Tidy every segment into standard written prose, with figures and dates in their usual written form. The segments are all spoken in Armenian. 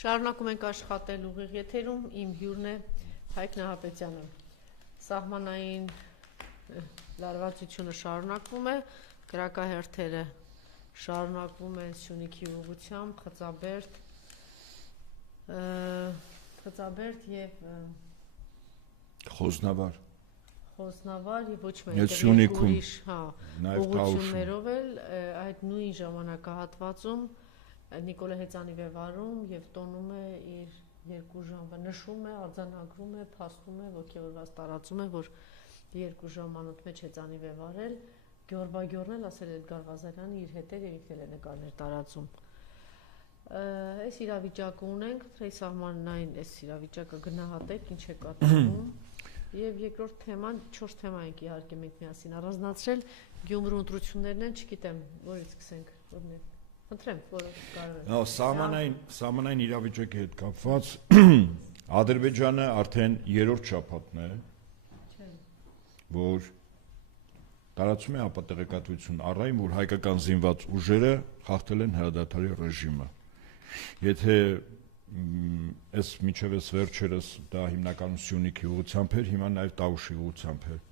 Շարունակում ենք աշխատել ուղիղ եթերում, իմ հյուրն է Հայկ Նահապետյանը։ Սահմանային լարվածությունը շարունակվում է, կրակահերթերը շարունակվում են Սյունիքի ուղղությամբ, Խծաբերդ եւ Խոզնավար եւ ոչ մեկ Սյունիքում, ուղղություններով էլ այդ նույն ժամանակահատվածում Նիկոլա Հեծանի վեվարում եւ տոնում է իր 2 ժամը, նշում է, արձանագրում է, փաստում է, ոգևորված տարածում է, որ 2 ժամանոց մեջ Հեծանի վեվարել, Գյորբագյորն էլ ասել Էդգար Ղազարյանը իր հետ էր եւ ինքն էլ է նկարներ տարածում։ Այս իրավիճակը ունենք, թրեյ սահմանային այս իրավիճակը գնահատեք, ինչ է կատարվում։ Եվ երկրորդ թեման, 4 թեմա ենք իհարկե մենք միասին առանձնացրել, Գյումրու ընտրություններն են, չգիտեմ, որից սկսենք, որն է։ Խնդրեմ, որը կարող է։ Սահմանային իրավիճակի հետ կապված Ադրբեջանը արդեն 3-րդ շաբաթն է, որ տարածում է ապատեղեկատվություն առայն, որ հայկական զինված ուժերը խախտել են հրադադարի ռեժիմը։ Եթե այս մինչև այս վերջերս դա հիմնականում Սյունիքի ուղղությամբ էր, հիմա նաև Տավուշի ուղղությամբ է,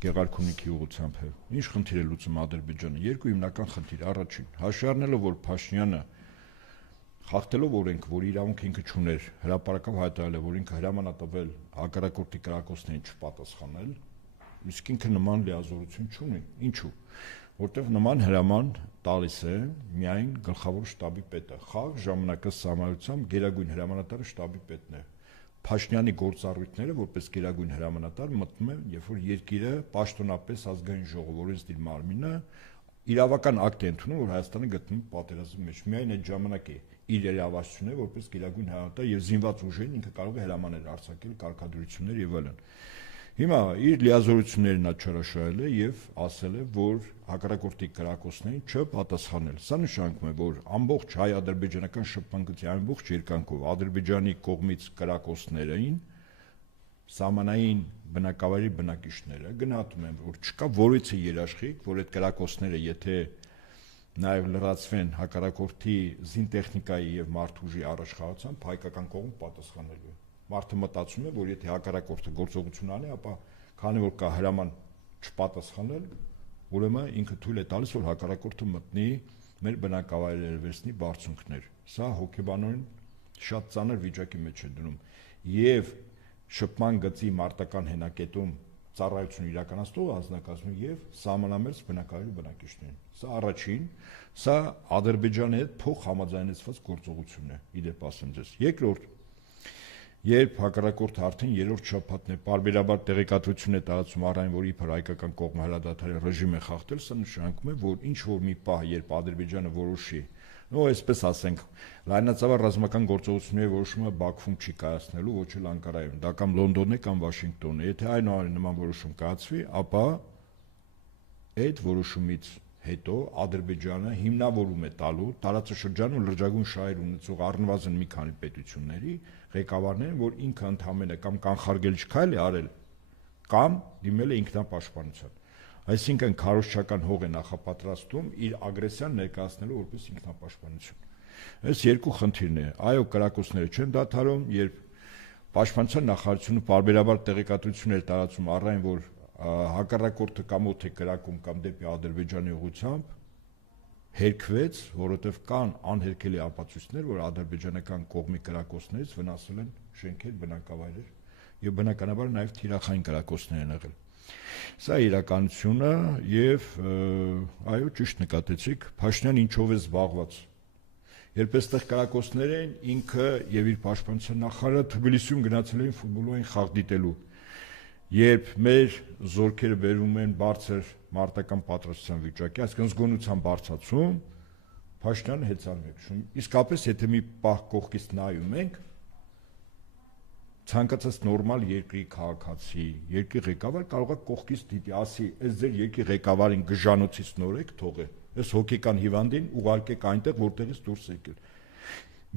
Գեղարքունիքի ուղղությամբ է։ Ինչ խնդիր է լուծում Ադրբեջանը։ 2 հիմնական խնդիր։ Առաջին, հաշվի առնելով, որ Փաշինյանը խախտելով օրենք, որ իրավունք ինքը չուներ, հրապարակավ հայտարարել է, որ ինքը հրաման է տվել հակառակորդի կրակոցներին չպատասխանել, իսկ ինքը նման լիազորություն չունի։ Ինչու՞։ Որտեղ նման հրաման տալիս է միայն գլխավոր շտաբի պետը։ Խաղ ժամանակը սահմանությամբ գերագույն հրամանատարը շտաբի պետն է։ Փաշինյանի գործառույթները որպես գերագույն հրամանատար մտնում է, երբ որ երկիրը պաշտոնապես ազգային ժողով օրենսդիր մարմինը իրավական ակտ է ընդունում, որ Հայաստանը գտնվում պատերազմի մեջ։ Միայն այդ ժամանակ է իր իրավասությունը որպես գերագույն հրամանատար եւ զինված ուժերին ինքը կարող է հրամաններ արձակել, կարգադրություններ եւ այլն։ Հիմա իր լիազորություններին աչարաշահել է եւ ասել է, որ հակառակորդի կրակոցներին չպատասխանել։ Սա նշանակում է, որ ամբողջ հայ-ադրբեջանական շփմանկության ամբողջ երկայնքով Ադրբեջանի կողմից կրակոցներին սահմանային բնակավայրի բնակիչները գնահատում են, որ չկա որևէ երաշխիք, որ այդ կրակոցները, եթե նաև լրացվեն հակառակորդի զինտեխնիկայի եւ մարդուժի առաջխաղացությամբ, հայկական կողմը պատասխանելու է։ Մարդը մտածում է, որ եթե հակառակորդը գործողություն անի, ապա քանի որ կա հրաման չպատասխանել, ուրեմն ինքը թույլ է տալիս, որ հակառակորդը մտնի մեր բնակավայրերը վերցնի բարձունքներ։ Սա հոգեբանորեն շատ ծանր վիճակի մեջ է դնում եւ շփման գծի մարտական հենակետում ծառայություն իրականացնող անձնակազմի եւ սահմանամերձ բնակավայրի բնակիչներին։ Սա առաջին, սա Ադրբեջանի հետ փոխհամաձայնեցված գործողություն է, իդեպ ասեմ ձեզ։ Երկրորդ, երբ հակառակորդը արդեն 3-րդ շաբաթն է պարբերաբար տեղեկատվություն է տարածում առայն, որ իբր հայկական կողմը հրադադարի ռեժիմ է խախտել, սա նշանակում է, որ ինչ որ մի պահ, երբ Ադրբեջանը որոշի, այսպես ասենք, լայնածավալ ռազմական գործողությունների որոշումը Բաքվում չի կայացնելու, ոչ էլ Անկարայում, դա կամ Լոնդոնն է կամ Վաշինգտոնը։ Եթե այնուամենայնիվ նման որոշում կայացվի, ապա այդ որոշումից հետո Ադրբեջանը հիմնավորում է տալու տարածաշրջանում լրջագույն շահեր ունեցող առնվազն մի քանի պետությունների ղեկավարներին, որ ինքը ընդհանրապես կամ կանխարգելիչ քայլ է արել, կամ դիմել է ինքնապաշտպանության։ Այսինքն քարոզչական հող է նախապատրաստում իր ագրեսիան ներկայացնելու որպես ինքնապաշտպանություն։ Այս 2 խնդիրն է։ Այո, կրակոցները չեն դադարում, երբ Պաշտպանության նախարարությունը պարբերաբար տեղեկատվություն էր տարածում առայն, որ հակառակորդը կամ օդ է կրակում կամ դեպի Ադրբեջանի ուղղությամբ, հերքվեց, որովհետև կան անհերքելի ապացույցներ, որ ադրբեջանական կողմի կրակոցներից վնասել են շենքեր, բնակավայրեր եւ բնականաբար նաեւ թիրախային կրակոցներ են եղել։ Սա իրականությունը եւ այո, ճիշտ նկատեցիք, Փաշինյանը ինչով է զբաղված։ Երբ այստեղ կրակոցներ են, ինքը եւ իր պաշտպանության նախարարը Թբիլիսիում գնացել էին ֆուտբոլային խաղ դիտելու։ Երբ մեր զորքերը բերվում են բարձր մարտական պատրաստության վիճակի, այսինքն զգոնության բարձրացում, Փաշինյանը հեծանում է քշում։ Իսկապես, եթե մի պահ կողքից նայում ենք, ցանկացած նորմալ երկրի քաղաքացի, երկրի ղեկավար կարող է կողքից դիտի, ասի, այս ձեր երկրի ղեկավարին գժանոցից նորեք թողե, այս հոգեկան հիվանդին ուղարկեք այնտեղ, որտեղից դուրս եկել։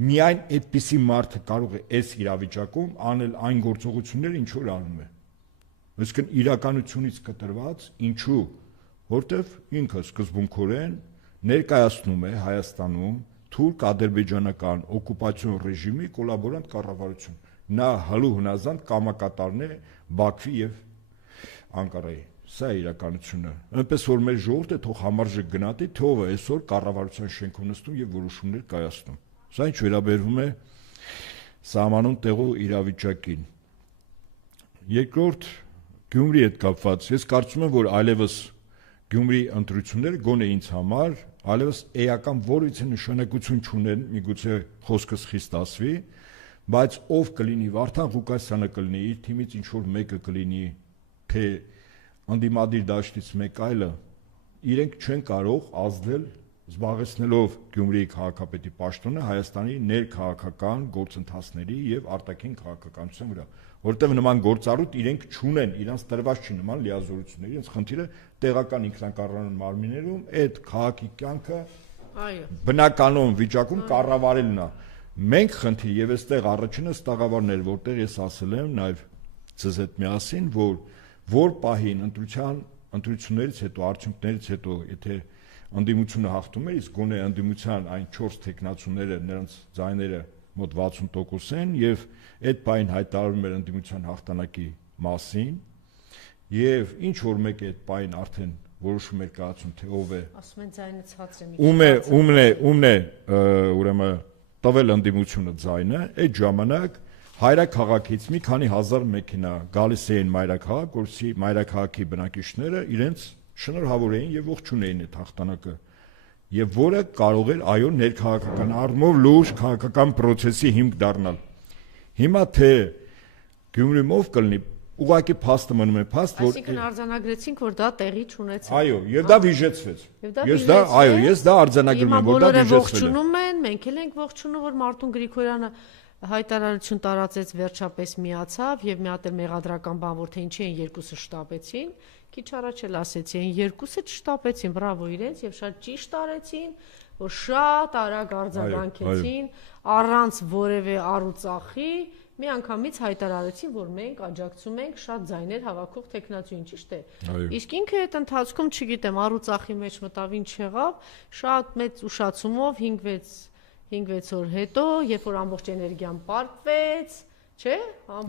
Միայն այդպիսի մարդը կարող է այս իրավիճակում անել այն գործողությունները, ինչ որ անում է։ Այսինքն իրականությունից կտրված, ինչու, որտեվ ինքը սկզբունքորեն ներկայացնում է Հայաստանում թուրք-ադրբեջանական օկուպացիոն ռեժիմի կոլաբորանտ կառավարություն։ Նա հալու հնազանդ կամակատարն է Բաքվի եւ Անկարայի։ Սա է իրականությունը։ Այնպես որ մեր ժողովուրդը թող համարժեք գնահատի, թե ով է այսօր կառավարության շենքում նստում եւ որոշումներ կայացնում։ Սա ինչ վերաբերում է սահմանում տեղու իրավիճակին։ Երկրորդ Գյումրի հետ կապված, ես կարծում եմ, որ այլևս Գյումրի ընտրությունները գոնե ինձ համար այլևս էական որևիցե նշանակություն չունեն, միգուցե խոսքս խիստ ասվի, բայց ով կլինի, Վարդան Ղուկասյանը կլինի, իր թիմից ինչ որ մեկը կլինի, թե անդիմադիր դաշտից մեկ այլը, իրենք չեն կարող ազդել զբաղեցնելով Գյումրիի քաղաքապետի պաշտոնը Հայաստանի ներքաղաքական գործընթացների եւ արտաքին քաղաքականության վրա, որտեղ նման գործառույթ իրենք չունեն, իրանց տրված չի նման լիազորություններ, իրենց խնդիրը տեղական ինքնակառավարման մարմիններում այդ քաղաքի կյանքը բնականոն վիճակում կառավարելն է։ Մենք խնդիր եւ այստեղ առաջինը ստաղավարներ, որտեղ ես ասել եմ նաեւ ձեզ հետ միասին, որ պահին ընտրություններից հետո, արդյունքներից հետո, եթե անդիմությունը հաղթում է, իսկ գոնե անդիմության այն 4 տեխնացուները, նրանց ձայները մոտ 60% են եւ այդ պահին հայտարարում էր անդիմության հաղթանակի մասին եւ ինչ որ մեկ է այդ պահին արդեն որոշում էր կայացում, թե ով է, ասում են ձայնը ցածր է, ումն է ուրեմն տվել անդիմությունը ձայնը, այդ ժամանակ հայրաքաղաքից մի քանի հազար մեքենա գալիս էին մայրաքաղաք, որովհետեւ մայրաքաղաքի բնակիչները իրենց շնորհավորեին եւ ողջունեին այդ հաղթանակը, եւ որը կարող էր այո ներքաղաքական առումով լուրջ քաղաքական process-ի հիմք դառնալ։ Հիմա թե Գյումրիում ով կլինի, ուղղակի փաստը մնում է փաստ, որ այսինքն արձանագրեցինք, որ դա տեղի չունեցավ։ Այո, եւ դա վիժեցվեց։ Ես դա արձանագրում եմ, որ դա վիժեցվել է։ Ողջունում են, մենք էլ ենք ողջունում, որ Մարտուն Գրիգորյանը հայտարարություն տարածեց, վերջապես միացավ եւ մի հատ էլ մեղադրական բան, որ թե ինչի են երկուսը շտապեցին, քիչ առաջ էլ ասեցի, են երկուսը չշտապեցին, բրավո իրենց եւ շատ ճիշտ արեցին, որ շատ արագ արձագանքեցին, առանց որևէ առուծախի, միանգամից հայտարարեցին, որ մենք աջակցում ենք շատ ձայներ հավաքող տեխնացուին, ճիշտ է։ Իսկ ինքը այդ ընթացքում, չգիտեմ, առուծախի մեջ մտավ, ինչ եղավ, շատ մեծ ուշացումով 5-6 օր հետո, երբ որ ամբողջ էներգիան պարտվեց, չէ՞,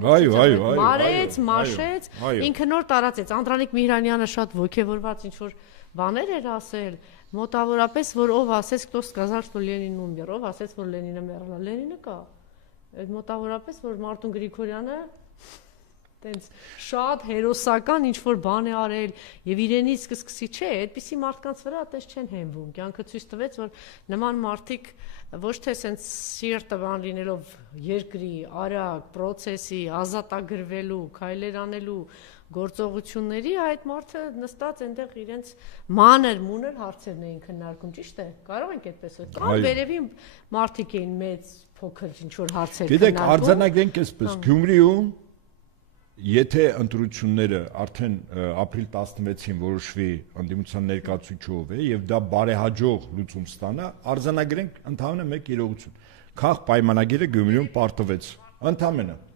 մարեց, մաշեց, ինքը նոր տարածեց։ Անդրանիկ Միհրանյանը շատ ոգևորված ինչ որ բաներ էր ասել, մոտավորապես որ ով ասեց, кто сказал, что Ленин умер, ով ասեց, որ Լենինը մեռել է, Լենինը կա։ Այդ մոտավորապես որ Մարտուն Գրիգորյանը տենց շատ հերոսական ինչ որ բան է արել եւ իրենից սկսի չէ, այդպիսի մարդկանց վրա այդպես չեն հենվում։ Կյանքը ցույց տվեց, որ նման մարդիկ ոչ թե սենց սիրտը բան լինելով երկրի արագ process-ի ազատագրվելու, քայլեր անելու գործողությունների, այդ մարդը նստած այնտեղ իրենց մանր-մունր հարցերն էին քննարկում, ճիշտ է։ Կարող ենք այդպես ասել։ Կամ վերևի մարդիկ էին մեծ փոքր ինչ որ հարցեր քննարկում։ Գիտեք, արձանագրենք այսպես Գյումրիում եթե ընտրությունները արդեն ապրիլ 16-ին որոշվի անդիմության ներկայացուցիչով է եւ դա բարեհաջող լուծում ստանա, արձանագրենք ընդհանրապես մեկ իրողություն։ Քաղ պայմանագիրը Գյումրիում պարտվեց։ Ընդհանրապես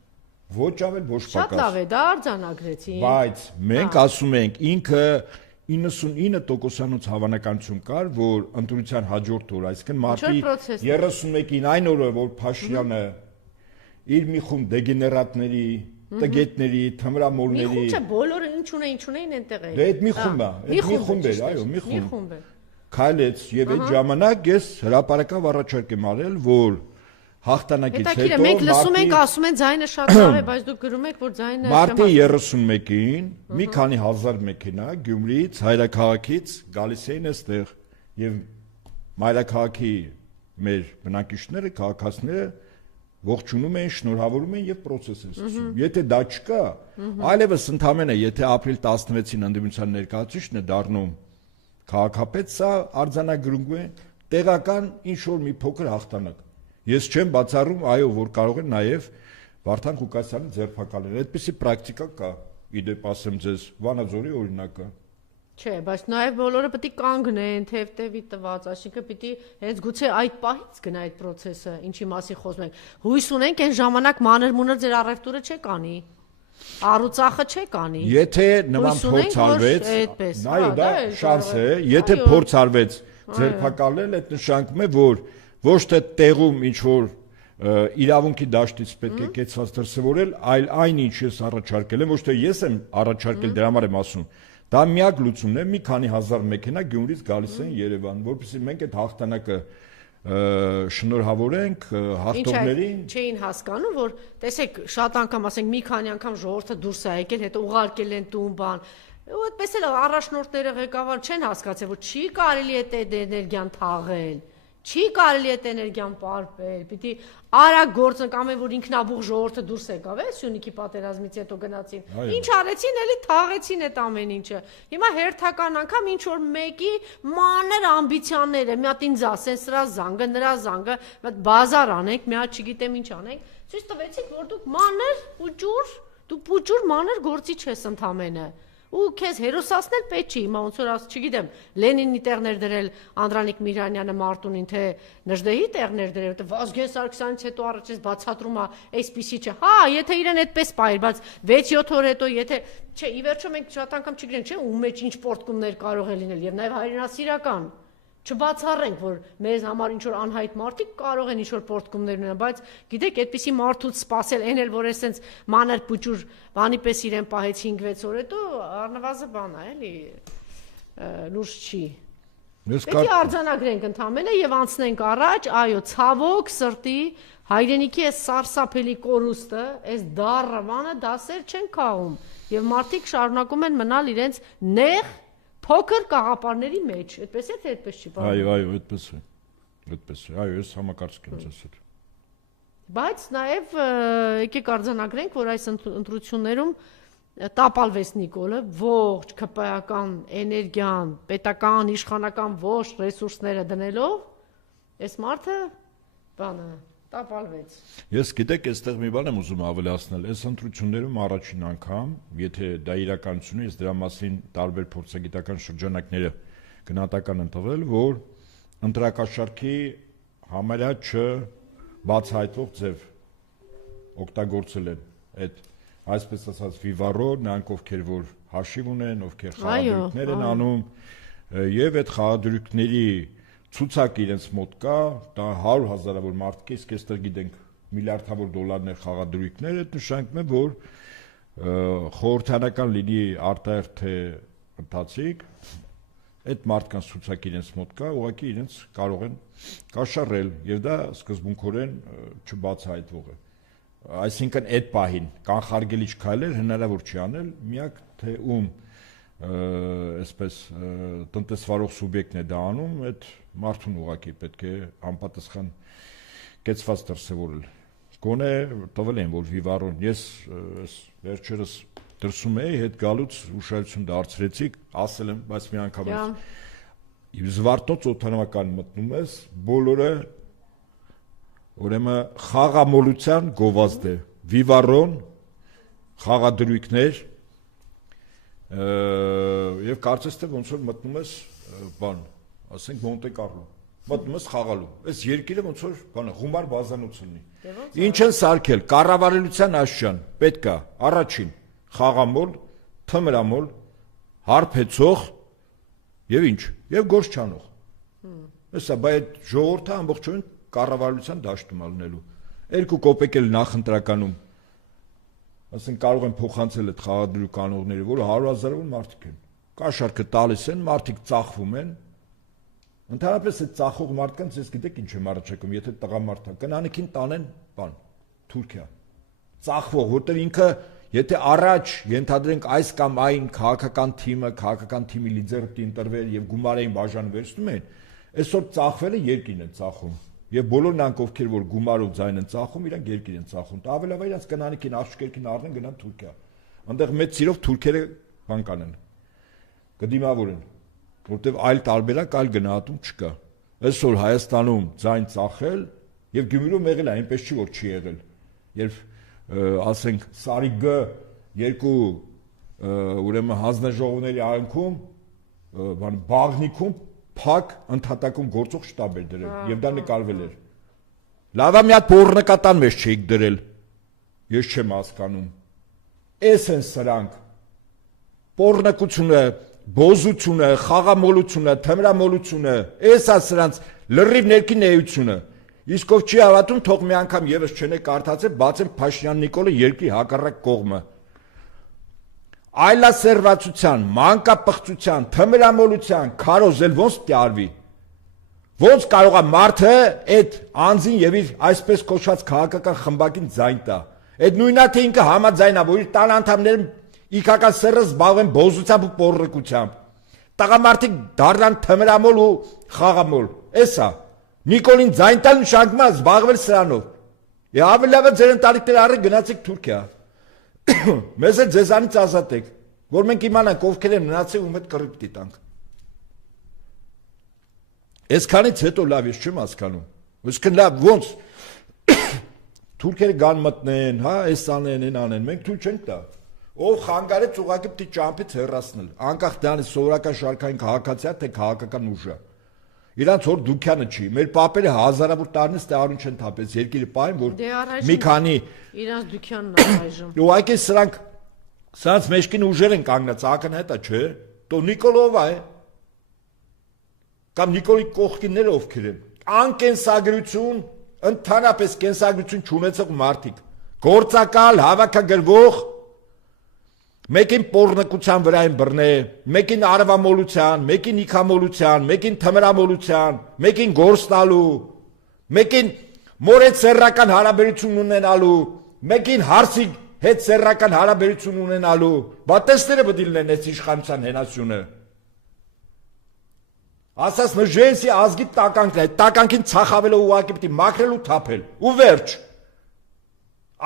ոչ ավել ոչ պակաս։ Շատ լավ է, դա արձանագրեցին։ Բայց մենք ասում ենք ինքը 99%-անոց հավանականություն կար, որ ընտրության հաջորդ օր, այսինքն մարտի 31-ին այն օրը, որ Փաշինյանը իր մի խումբ դեգեներատների տգետների, թմրամոլների։ Մի խումբ չէ, բոլորը ինչ ունեին այնտեղ է։ Դե այդ մի խումբ է, այդ մի խումբ էր, այո, մի խումբ։ Քայլեց եւ այդ ժամանակ ես հրապարակավ առաջարկ եմ արել, որ հաղթանակից հետո մենք լսում ենք, ասում են ձայնը շատ լավ է, բայց դուք գրում եք, որ ձայնը մարտի 31-ին մի քանի հազար մեքենա Գյումրիից, հայրաքաղաքից գալիս էին այստեղ եւ մայրաքաղաքի մեր բնակիչները, քաղաքացիները ողջունում են, շնորհավորում են եւ process են սկսում։ Եթե դա չկա, այլևս ընդամենը եթե ապրիլ 16-ին անդիմության ներկայացուցիչն է դառնում քաղաքապետ, սա արձանագրում է տեղական ինչ որ մի փոքր հաղթանակ։ Ես չեմ բացառում, այո, որ կարող է նաեւ Վարդան Ղուկասյանը ձերբակալել։ Այդպիսի պրակտիկա կա։ Իդեպ ասեմ ձեզ, Վանաձորի օրինակը։ Չէ, բայց նաև բոլորը պետք է կանգնեն, թեև-թեւի տված, այսինքն պիտի հենց գուցե այդ պահից գնա այդ process-ը, ինչի մասին խոսում ենք։ Հույս ունենք այն ժամանակ մանր-մունր ձեր առևտուրը չեք անի։ Առուծախը չեք անի։ Եթե նման փորձ արվեց, այո, դա շանս է, եթե փորձ արվեց ձերբակալել, այդ նշանակում է, որ ոչ թե տեղում ինչ որ իրավունքի դաշտից պետք է կեցված դրսևորել, այլ այն ինչ ես առաջարկել եմ, ոչ թե ես եմ առաջարկել, դրա համար եմ ասում, դա միակ լուծումն է, մի քանի հազար մեքենա Գյումրից գալիս են Երևան, որովհետեւ մենք այդ հաղթանակը շնորհավորենք հաղթողներին։ Չէին հասկանում, որ տեսեք, շատ անգամ ասենք մի քանի անգամ ժողովուրդը դուրս է եկել, հետո ուղարկել են տուն բան։ Ու այդպես էլ առաջնորդները ղեկավար չեն հասկացել, որ չի կարելի այդ էներգիան թաղել, չի կարելի այդ էներգիան պարպել, պիտի արագ գործընկամ են, որ ինքնաբուխ ժողովուրդը դուրս եկավ, Սյունիքի պատերազմից հետո գնացին։ Ինչ արեցին, էլի թաղեցին այդ ամեն ինչը։ Հիմա հերթական անգամ ինչ որ մեկի մանր ամբիցիաները, մի հատ ինձ ասեն, սրա զանգը, նրա զանգը, բազար անենք, մի հատ չգիտեմ ինչ անենք, ցույց տվեցիք, որ դուք մանր ու ջուր, դու պուջուր մանր գործիչ ես ընդամենը։ Ու քեզ հերոսացնել պետք չի, հիմա ոնց որ չգիտեմ, Լենինի տեղներ դրել Անդրանիկ Միրյանյանը Մարտունին, թե Նժդեհի տեղներ դրել, թե Վազգեն Սարգսյանից հետո առաջ էս բացատրում է, այսպիսի չէ։ Հա, եթե իրեն այդպես բայր, բայց 6-7 օր հետո, եթե չէ, ի վերջո մենք շատ անգամ չգիտենք, չէ, ում մեջ ինչ պորտկումներ կարող է լինել, եւ նաեւ հայրենասիրական չբացառենք, որ մեզ համար ինչ որ անհայտ մարդիկ կարող են ինչ որ պորտկումներ ունենալ, բայց գիտեք, այդպիսի մարդուց սпасել, այն էլ որ էսենց մանր պուճուր բանի պես իրեն պահեց 5-6 օր հետո առնվազն բան է, էլի լուրջ չի։ Պետք է արձանագրենք ընդամենը եւ անցնենք առաջ, այո, ցավոք սրտի հայրենիքի այս սարսափելի կորուստը, այս դառը բանը դասեր չեն քաղում եւ մարդիկ շարունակում են մնալ իրենց նեղ փոքր կաղապարների մեջ, այդպես է թե այդպես չի բանը։ Այո, այդպես է։ Այդպես է։ Այո, ես համակարգ եմ ասել։ Բայց նաև եկեք արձանագրենք, որ այս ընտրություններում տապալվեց Նիկոլը, ողջ ԿՊ-ական էներգիան, պետական, իշխանական ողջ ռեսուրսները դնելով, այս մարդը բանը տապալվեց։ Ես գիտեք, այստեղ մի բան եմ ուզում ավելացնել, այս ընտրություններում առաջին անգամ, եթե դա իրականություն է, ես դրա մասին տարբեր փորձագիտական շրջանակները գնահատական եմ տվել, որ ընտրակաշառքի համարյա չբացահայտվող ձև օգտագործել են այդ այսպես ասած վիվարո, նրանք ովքեր որ հաշիվ ունեն, ովքեր խաղադրույքներ են անում, եւ այդ խաղադրույքների ցուցակ իրենց մոտ կա, դա 100,000-ավոր մարդիկ, իսկ այստեղ գիտենք միլիարդավոր դոլարներ խաղադրույքներ, այդ նշանակում է, որ խորհրդանական լինի արտահերթ թե ընթացիկ, այդ մարդկանց ցուցակ իրենց մոտ կա, ուղղակի իրենց կարող են կաշառել, եւ դա սկզբունքորեն չբացահայտվող է։ Այսինքն այդ պահին կանխարգելիչ քայլեր հնարավոր չի անել, միակ թե ում այսպես տնտեսվարող սուբյեկտն է դա անում, այդ մարդուն ուղղակի պետք է անպատասխան կեցված դրսևորել։ Գոնե տվել են, որ վիվարոն, ես վերջերս դրսում էի, հետ գալուց ուշադրություն դարձրեցիք, ասել եմ, բայց մի անգամ Զվարթնոց օդանավական մտնում ես, բոլորը ուրեմն խաղամոլության գովազդ է, վիվարոն, խաղադրույքներ եւ կարծես թե ոնց որ մտնում ես բան, ասենք Մոնտե Կարլո, մտնում ես խաղալու։ Այս երկիրը ոնց որ բանը գումար բազանոց ունի։ Ինչ են սարքել, կառավարության աշճան, պետքա առաջին խաղամոլ, թմրամոլ, հարբեցող եւ ինչ, եւ գործ չանող։ Հեսա բայց ժողովուրդը ամբողջովին կառավարության դաշտում ալնելու։ 2 կոպեկ էլ նախընտրականում ասենք կարող են փոխանցել այդ խաղադրույք կանողները, որը 100,000-ավոր մարդիկ են։ Կաշառքը տալիս են, մարդիկ ծախվում են։ Ընդհանրապես այդ ծախող մարդկանց ես գիտեք ինչ եմ առաջարկում, եթե տղամարդ է, կնանիքին տանեն բան, Թուրքիա։ Ծախվող, որտեղ ինքը եթե առաջ ենթադրենք այս կամ այն քաղաքական թիմի լիդերը պիտի ընտրվեր եւ գումարային բաժան վերցնում են, այսօր ծախվելը երկին են ծախում։ Եվ բոլոր նրանք ովքեր որ գումարով ձայն են ծախում, իրանք երկիր են ծախում։ Ավելավ իրանք կնանիքին աղջիկերքին առնեն գնան Թուրքիա։ Այնտեղ մեծ սիրով թուրքերը բան կանեն։ Կդիմավորեն, որտեվ այլ տարբերակ, այլ գնահատում չկա։ Այսօր Հայաստանում ձայն ծախել եւ Գյումրիում եղել է, այնպես չի որ չի եղել։ Երբ ասենք Սարիգը երկու ուրեմն հանձնաժողովների արմքում բան Բաղնիքում փակ ընդհատակում գործող շտաբ էր դրել եւ դա նկարվել էր։ Լավա մի հատ բորնկատան մեջ չէիք դրել։ Ես չեմ հասկանում։ Էս են սրանք։ Բորնակությունը, բոզությունը, խաղամոլությունը, թմրամոլությունը, էս է սրանց լրիվ ներքին էությունը։ Իսկ ով չի հավատում, թող մի անգամ եւս չնե կարդացել, բացեն Փաշինյան Նիկոլը երկրի հակառակ կողմը։ Այլասերվածության, մանկապղծության, թմրամոլության քարոզել ոնց պիտի արվի։ Ոնց կարող է մարդը այդ անձին եւ իր այսպես կոչված քաղաքական խմբակին ձայն տա։ Այդ նույնա թե ինքը համաձայնա, որ իր տան անդամները իքական սեռը զբաղվեն բոզությամբ ու պոռրկությամբ։ Տղամարդիկ դառնան թմրամոլ ու խաղամոլ։ Էսա։ Նիկոլին ձայն տալ նշանակում է զբաղվել սրանով։ Եվ ավելի լավ է ձեր ընտանիքները առեք գնացեք Թուրքիա։ Մեզ էլ ձեզանից ազատեք, որ մենք իմանանք ովքեր են մնացել ու մեծ կռիվ պիտի տանք։ Այսքանից հետո լավ ես չեմ հասկանում։ Այսքան լավ ոնց թուրքերը գան մտնեն, հա, այս անեն, այն անեն, մենք թույլ չենք տա։ Ով խանգարեց ուղղակի պիտի ճամփից հեռացնել, անկախ դրանից սովորական շարքային քաղաքացիա թե քաղաքական ուժը։ Իրանց հոր դուքյանը չի։ Մեր պապերը հազարավոր տարիներ ստարուն չեն թափեց երկիրը պայն, որ մի քանի իրանց դուքյանն է այժմ։ Ուղղակի սրանց մեջքին ուժեր են կանգնած, ակնհայտ է, չէ՞։ Տո Նիկոլովա է։ Կամ Նիկոլի կողքինները ովքեր են։ Անկենսագրություն, ընդհանրապես կենսագրություն չունեցող մարդիկ։ Գործակալ, հավաքագրվող, մեկին պոռնկության վրա են բռնե, մեկին արվամոլության, մեկին իքամոլության, մեկին թմրամոլության, մեկին գործնալու, մեկին մորետ սեռական հարաբերություն ունենալու, մեկին հարսի հետ սեռական հարաբերություն ունենալու։ Բա տեսները պետք է լինեն այս իշխանության հենասյունը։ Ասած նժենսի ազգի տականքն է, տականքին ցախավելը ուղակի պիտի մաքրել ու թափել։ Ու վերջ։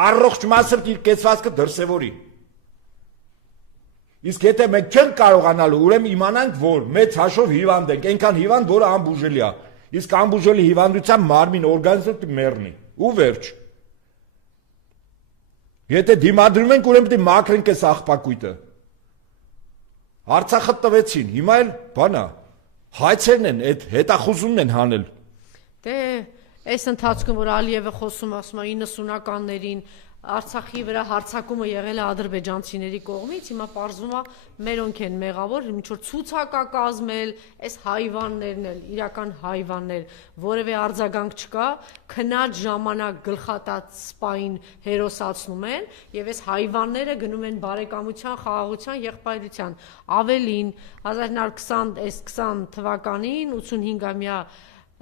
Առողջ մասը իր կեցվածքը դրսևորի։ Իսկ եթե մենք չենք կարողանալու, ուրեմն իմանանք, որ մեծ հաշվով հիվանդ ենք, այնքան հիվանդ, որը անբուժելի է։ Իսկ անբուժելի հիվանդության մարմին օրգանիզմը պիտի մեռնի։ Ու վերջ։ Եթե դիմադրում ենք, ուրեմն պիտի մաքրենք այս աղբակույտը։ Արցախը տվեցին, հիմա էլ բանա։ Հայցերն են, այդ հետախուզումն են հանել։ Դե այս ընթացքում որ Ալիևը խոսում ասում է 90-ականներին Արցախի վրա հարձակումը եղել է ադրբեջանցիների կողմից, հիմա պարզվում է մերոնք են մեղավոր, ինչ որ ցուցակ է կազմել, այս հայվաններն էլ, իրական հայվաններ, որևէ արձագանք չկա, քնած ժամանակ գլխատած սպային հերոսացնում են, եւ այս հայվանները գնում են բարեկամության, խաղաղության, եղբայրության։ Ավելին 1920 թվականին 85-ամյա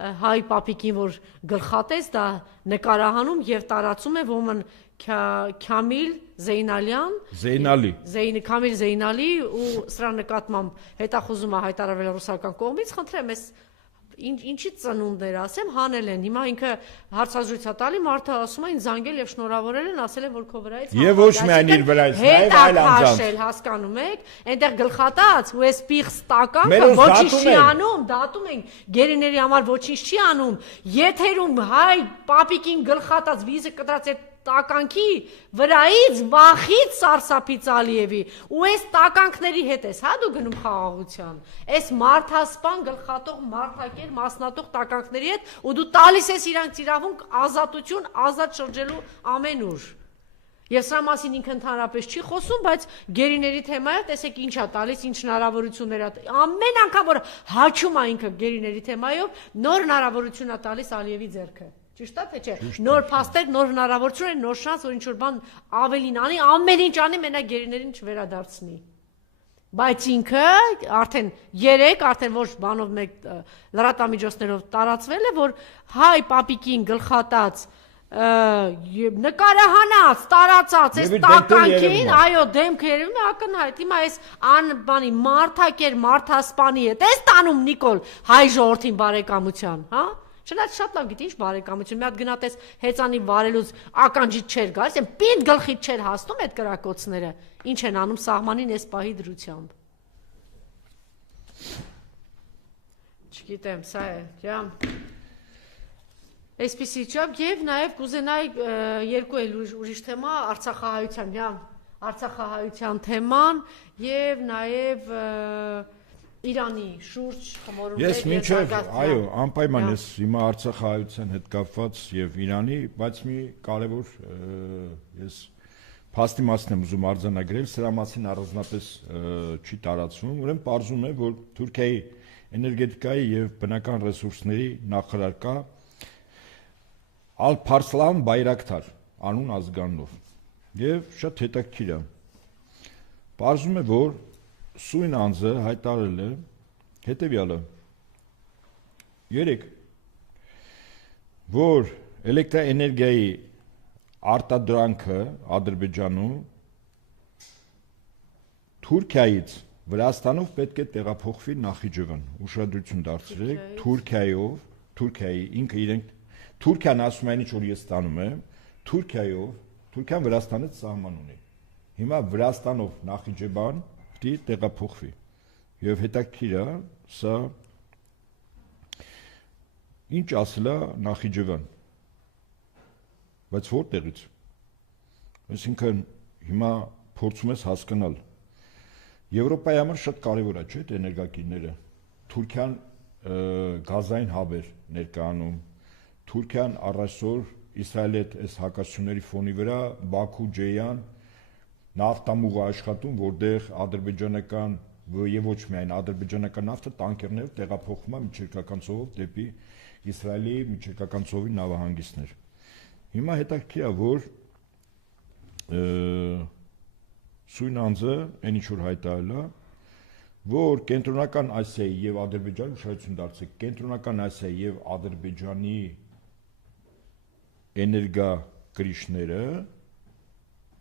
հայ պապիկին, որ գլխատեց, դա նկարահանում եւ տարածում է ոմն Քամիլ Զեյնալյան Քամիլ Զեյնալի ու սրա նկատմամբ հետախուզում է հայտարարվել ռուսական կողմից, խնդրեմ ես ինչի ծնունդներ ասեմ, հանել են, հիմա ինքը հարցազրույց է տալի, մարդը ասում է ինձ զանգել եւ շնորհավորել են, ասել են որ քո վրայից եւ ոչ միայն իր վրայից, նաեւ այլ անձանց, հասկանում եք, այնտեղ գլխատած ու այս պիղծ տականքը ոչինչ չի անում, դատում են, գերիների համար ոչինչ չի անում, եթերում հայ պապիկին գլխատած վիզը կտրած է տականքի վրայից վախից սարսափից Ալիևի ու այս տականքների հետ ես հա դու գնում խաղաղության այս մարդասպան գլխատող մարդակեր մասնատող տականքների հետ ու դու տալիս ես իրանք իրավունք ազատություն ազատ շրջելու ամեն ուր եւ սրա մասին ինքը ընդհանրապես չի խոսում բայց գերիների թեմայով տեսեք ինչ է տալիս ինչ հնարավորություններ է ամեն անգամ որ հաչում է ինքը գերիների թեմայով նոր հնարավորություն է տալիս Ալիևի ձեռքը Ճիշտ է թե չէ։ Նոր փաստեր, նոր հնարավորություն են, նոր շանս, որ ինչ-որ բան ավելին անի, ամեն ինչ անի, մենակ գերիներին չվերադարձնի։ Բայց ինքը արդեն 3, արդեն ոչ բանով մեկ լրատվամիջոցներով տարածվել է, որ հայ պապիկին գլխատած նկարահանած, տարածած այս տականքին, այո, դեմքը երևում է ակնհայտ։ Հիմա այս բանի մարդակեր, մարդասպանի հետ, այս տանում Նիկոլ հայ ժողովրդին բարեկամության, հա։ Չնայած շատ լավ գիտի ինչ բարեկամություն, մի հատ գնատես հեծանի վարելուց ականջից չէր գալիս, այն պինդ գլխից չէր հասնում այդ կրակոցները, ինչ են անում սահմանին այս պահի դրությամբ։ Չգիտեմ, սա է, ջամ։ Այսպիսի չափ եւ նաեւ կուզենայի երկու էլ ուրիշ թեմա Արցախահայության, ջամ, Արցախահայության թեման եւ նաեւ Իրանի շուրջ խմորումներ Ես մինչև, այո, անպայման ես հիմա Արցախահայության հետ կապված եւ Իրանի, բայց մի կարևոր ես փաստի մասն եմ ուզում արձանագրել, սրա մասին առանձնապես չի տարածվում, ուրեմն պարզում է, որ Թուրքիայի էներգետիկայի եւ բնական ռեսուրսների նախարար կա Ալփարսլան Բայրակթար անուն ազգանունով եւ շատ հետաքրքիր է բարձում է որ սույն անձը հայտարարել է հետեւյալը 3 որ էլեկտրաէներգիայի արտադրանքը Ադրբեջանում Թուրքիայից Վրաստանով պետք է տեղափոխվի Նախիջևան ուշադրություն դարձրեք Թուրքիայի ինքը իրենք Թուրքիան ասում է ինչ որ ես ստանում եմ Թուրքիան Վրաստանից սահման ունի հիմա Վրաստանով Նախիջևան պետք է տեղափոխվի եւ հետաքրքիր է սա ինչ ասելա Նախիջևան բայց որտեղից այսինքն հիմա փորձում ես հասկանալ Եվրոպայի համար շատ կարևոր է, չէ՞, էներգակիրները։ Թուրքիան գազային հաբ էր ներկայանում։ Թուրքիան առայժմ Իսրայելի հետ այս հակասությունների ֆոնի վրա Բաքու, Ջեյան նավթամուղ աշխատում, որտեղ ադրբեջանական եւ ոչ միայն ադրբեջանական նավթը տանկերներով տեղափոխվում է միջերկրական ծովով դեպի Իսրայելի միջերկրական ծովի նավահանգիստներ։ Հիմա հետաքրքիր է, որ Սույն անձը այն ինչ որ հայտարարել է, որ կենտրոնական Ասիայի եւ Ադրբեջանի ուշադրություն դարձրեք, կենտրոնական Ասիայի եւ Ադրբեջանի էներգա կրիչները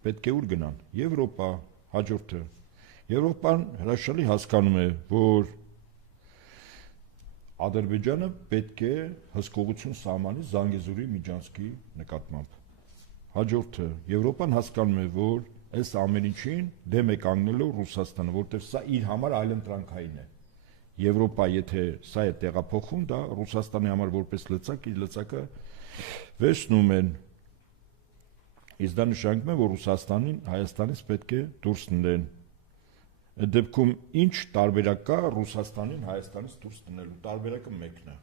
պետք է ուր գնան։ Եվրոպա, հաջորդը։ Եվրոպան հրաշալի հասկանում է, որ Ադրբեջանը պետք է հսկողություն սահմանի Զանգեզուրի միջանցքի նկատմամբ։ Հաջորդը, Եվրոպան հասկանում է, որ այս ամեն ինչին դեմ է կանգնելու Ռուսաստանը, որտեղ սա իր համար այլընտրանքային է։ Եվրոպա, եթե սա է տեղափոխում, դա Ռուսաստանի համար որպես լծակ, իր լծակը վերցնում են։ Իսկ դա նշանակում է, որ Ռուսաստանին Հայաստանից պետք է դուրս դնեն։ Այդ դեպքում ինչ տարբերակ կա Ռուսաստանին Հայաստանից դուրս դնելու։ Տարբերակը մեկն է։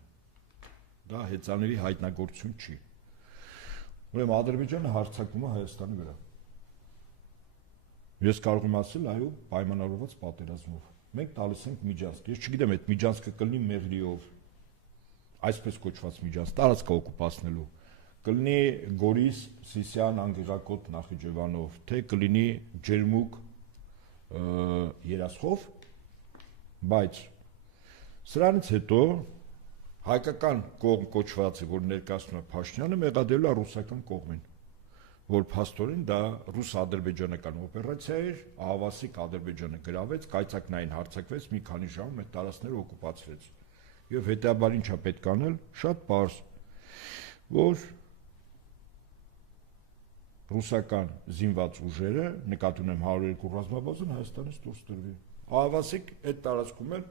Դա հեծանների հայտնագործություն չի։ Ուրեմն Ադրբեջանը հարձակվում է Հայաստանի վրա։ Ես կարող եմ ասել, այո, պայմանավորված պատերազմով։ Մենք տալիս ենք միջանցք։ Ես չգիտեմ, այդ միջանցքը կլինի մեղրիով, այսպես կոչված միջանց, տարածքը օկուպացնելու, կլինի Գորիս, Սիսիան, Անգեղակոտ, Նախիջևանով, թե կլինի ջերմուկ երասխով, բայց սրանից հետո հայկական կողմ կոչվածը, որ ներկայացնում է Փաշինյանը, մեղադրելու է ռուսական կողմին, որ փաստորեն դա ռուս-ադրբեջանական օպերացիա էր, ահավասիկ Ադրբեջանը գրավեց, կայծակնային հարձակվեց, մի քանի ժամ այդ տարածքները օկուպացրեց։ Եվ հետեւաբար ինչա պետք անել, շատ պարզ, որ ռուսական զինված ուժերը, նկատի ունեմ 102 ռազմաբազան Հայաստանից դուրս տրվի։ Ահավասիկ այդ տարածքում էլ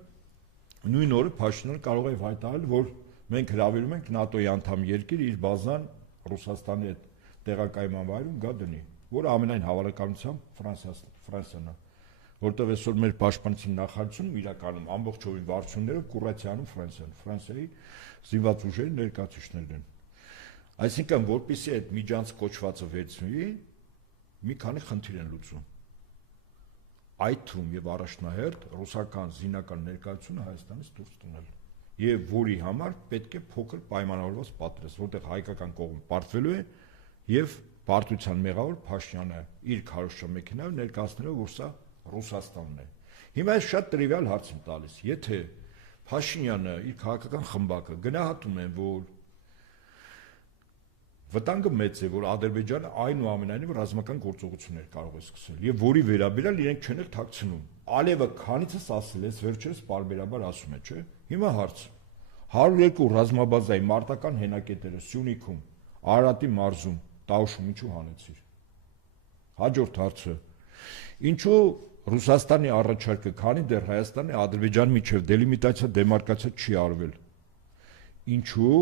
նույն օրը Փաշինյանը կարող է հայտարարել, որ մենք հրավիրում ենք ՆԱՏՕ-ի անդամ երկիր իր բազան Ռուսաստանի հետ տեղակայման վայրում գա դնի, որը ամենայն հավանականությամբ Ֆրանսիան է, որտեղ այսօր մեր պաշտպանության նախարարությունում իրականում ամբողջովին վարչություններով կուրացիանում Ֆրանսիայի զինված ուժերի ներկայացուցիչներն են։ Այսինքն, որպեսզի այդ միջանց կոչվածը վերցվի, մի քանի խնդիր են լուծում։ Այդ թվում եւ առաջնահերթ ռուսական զինական ներկայությունը Հայաստանից դուրս տանել, եւ որի համար պետք է փոքր պայմանավորված պատերազմ, որտեղ հայկական կողմը պարտվելու է եւ պարտության մեղավոր Փաշինյանը իր քարոզչամեքենայով ներկայացնելով, որ սա Ռուսաստանն է։ Հիմա ես շատ տրիվիալ հարց եմ տալիս, եթե Փաշինյանը իր քաղաքական խմբակը գնահատում են, որ վտանգը մեծ է, որ Ադրբեջանը այնուամենայնիվ ռազմական գործողություններ կարող է սկսել եւ որի վերաբերյալ իրենք չեն էլ թաքցնում։ Ալևը քանիցս ասել է, վերջերս բարբերաբար ասում է, չէ՞։ Հիմա հարց 102 ռազմաբազայի մարտական հենակետերը Սյունիքում, Արարատի մարզում, Տաուշում ինչու հանեցիր։ Հաջորդ հարցը. Ինչու Ռուսաստանի առաջարկը, քանի դեռ Հայաստանի Ադրբեջանի միջև դելիմիտացիա դեմարկացիա չի արվել։ Ինչու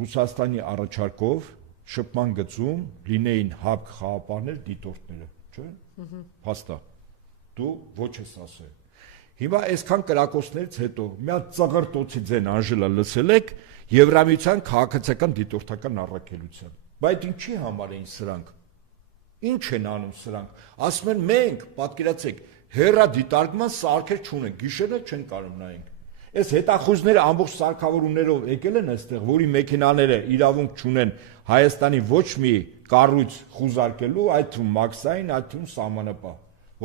Ռուսաստանի առաջարկով շփման գծում լինեին հապկ խաղապաններ դիտորդները, չէ՞։ Փաստա։ Դու ոչ ես ասել։ Հիմա այսքան կրակոցներից հետո մի հատ ծղրտոցի ձեն Անժելա լսել եք Եվրամիության քաղաքացիական դիտորդական առաքելության։ Բայց ինչի համար էին սրանք։ Ինչ են անում սրանք։ Ասում են մենք, պատկերացեք, հեռադիտարկման սարքեր չունենք, գիշերները չեն կարող նայենք։ Այս հետախույզները ամբողջ սարքավորումներով եկել են այստեղ, որի մեքենաները իրավունք չունեն Հայաստանի ոչ մի կառույց խուզարկելու, այդ թվում մաքսային, այդ թվում սահմանապահ,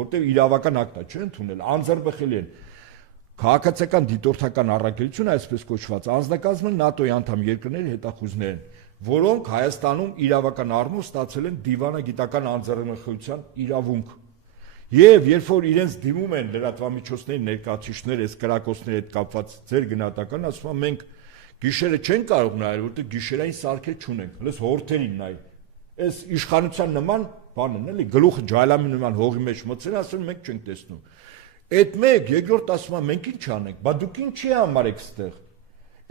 որտեղ իրավական ակտ է չեն ընդունել, անձեռբխելի են։ Քաղաքացիական դիտորդական առաքելություն, այսպես կոչված, անձնակազմը ՆԱՏՕ-ի անդամ երկրների հետախույզներ են, որոնք Հայաստանում իրավական առումով ստացել են դիվանագիտական անձեռնխելության իրավունք։ Եվ երբ որ իրենց դիմում են լրատվամիջոցների ներկայացուցիչները, այս կրակոցների հետ կապված ձեր գնահատական, ասում են մենք գիշերը չեն կարող նայել, որտեղ գիշերային սարքեր չունենք, հենց հորթերին նայ։ Այս իշխանության նման բանն էլի, գլուխը ջայլամի նման հողի մեջ մտցրել, ասում են մենք չենք տեսնում։ Այդ մեկ, երկրորդ ասում են մենք ինչ անենք, բա դուք ինչի համար եք ստեղ։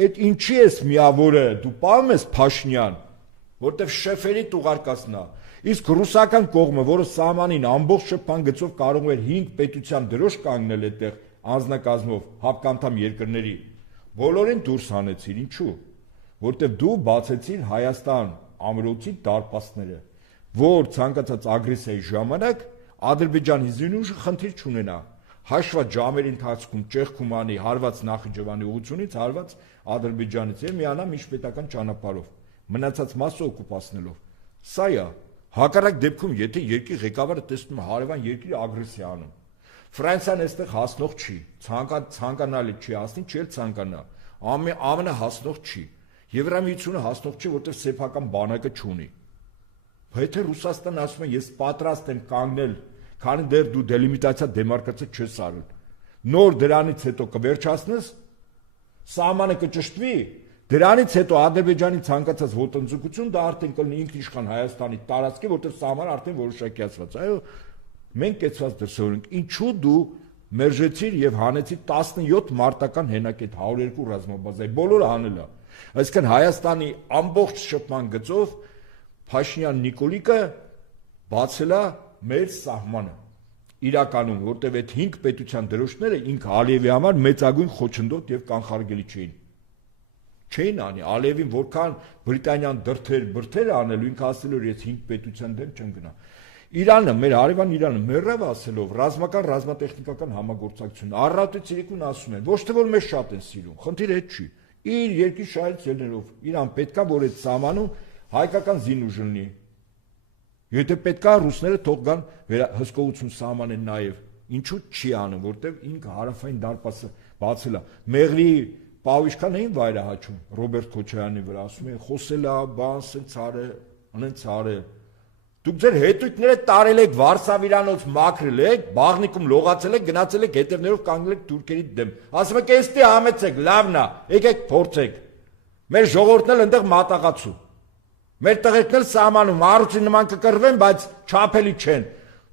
Այդ ինչի ես միավորը, դու պահում ես Փաշինյան, որտեղ շեֆերի տուղարկածն է։ Իսկ ռուսական կողմը, որը սահմանին ամբողջ շփման գծով կարող էր 5 պետության դրոշ կանգնել այդտեղ անձնակազմով հապկանդամ երկրների, բոլորին դուրս հանեցիր, ինչու։ Որտեղ դու բացեցիր Հայաստան ամրոցի դարպասները, որ ցանկացած ագրեսիայի ժամանակ Ադրբեջանի զինուժը խնդիր չունենա։ Հաշված ժամերի ընթացքում ճեղքում անի հարված Նախիջևանի ուղությունից հարված Ադրբեջանից եւ միանա միջպետական ճանապարհով, մնացած մասը օկուպացնելով։ Սա է։ Հակառակ դեպքում, եթե երկրի ղեկավարը տեսնում է հարևան երկրի ագրեսիա անում, Ֆրանսիան այստեղ հասնող չի, ցանկանալի չի հասնի, չի ցանկանա, ամենահասնող չի, Եվրամիությունը հասնող չի, որտեղ սեփական բանակը չունի։ Եթե Ռուսաստանն ասում է ես պատրաստ եմ կանգնել, քանի դեռ դու դելիմիտացիա դեմարկացիա չես արել, նոր դրանից հետո կվերջացնես, սահմանը կճշտվի, դրանից հետո Ադրբեջանի ցանկացած ոտնձգություն դա արդեն կլինի ինքնիշխան Հայաստանի տարածքի, որտեղ սահմանը արդեն որոշակիացված։ Այո, մենք կեցված դրսևորենք, ինչու դու մերժեցիր եւ հանեցիր 17 մարտական հենակետ 102 ռազմաբազայի, բոլորը հանել է։ Այսինքն Հայաստանի ամբողջ շփման գծով Փաշինյան Նիկոլիկը բացել է մեր սահմանը։ Իրականում, որտեղ այդ 5 պետության դրոշները ինքը Ալիևի համար մեծագույն խոչընդոտ եւ կանխարգելի չէին։ Չէին անի, Ալիևին որքան Բրիտանիան բրթեր անելու, ինքը ասել էր ես 5 պետության դեմ չեմ գնա։ Իրանը, մեր հարևան Իրանը մեռավ ասելով ռազմական ռազմատեխնիկական համագործակցություն։ Առատից իրիկուն ասում են, ոչ թե որ մեզ շատ են սիրում, խնդիրը այդ չի։ Իր երկրի շահից ելնելով, իրան պետքա որ այդ սահմանում հայկական զինուժ լինի։ Եթե պետքա ռուսները թող գան հսկողություն սահմանեն նաև, ինչու չի անում, որտեղ ինքը հարավային դարպասը բացել է։ Մեղրի Պավիշքան էին վայրահաչում Ռոբերտ Քոչարյանի վրա, ասում են խոսել է, բան սենց արը, անենց արը։ Դուք ձեր հետույքները տարել եք Վարշավիրանոց մաքրել եք, Բաղնիկում լողացել եք, գնացել եք հետևներով կանգնել եք թուրքերի դեմ։ Ասում եք էստի համեցեք, լավն է, եկեք փորձեք։ Մեր ժողովուրդն էլ այնտեղ մատաղացու։ Մեր տղերքն էլ սահմանում առուցի նման կկռվեն, բայց չափելի չեն,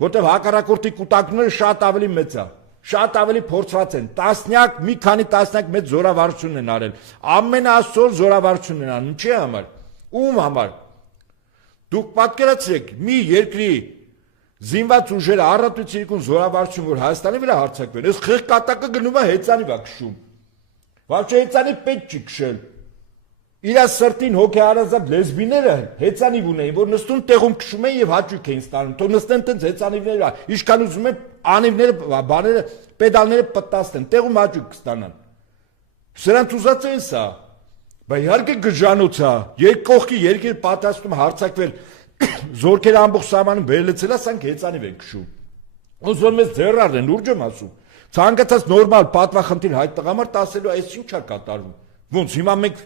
որտեղ հակառակորդի կուտակները շատ ավելի մեծ է, շատ ավելի փորձված են։ Տասնյակ, մի քանի տասնյակ մեծ զորավարություն են արել։ Ամենաաստոր զորավարությունն են անում, ինչի համար։ Ում համար։ Դուք պատկերացրեք, մի երկրի զինված ուժերը առատությունիկուն զորավարություն, որ Հայաստանի վրա հարձակվեն, այս խեղ կատակը գնում է հեծանի վրա քշում։ Ոչ հեծանի պետք չի քշել։ Իր սրտին հոգեհարազատ լեսբիները հեծանիվ ունեին, որ նստում տեղում քշում են եւ հաճույք էին ստանում։ Թող նստեն տենց հեծանիվները, ինչքան ուզում են անիվները, բաները, պեդալները պտտաստեն, տեղում հաճույք կստանան։ Սրանց ուզած են սա։ Բայց իհարկե գժանոց է, երկողքի երկիր պատրաստում հարցակվել, զորքերը ամբողջ սահմանում վերլեցել է, սրանք հեծանիվ են քշում։ Ոնց մեզ ձեռարն են, ուրջ եմ ասում։ Ցանկացած նորմալ պատվախնդիր հայտ տղամարդ ասելու այս ինչ է կատարվում։ Ոնց հիմա մենք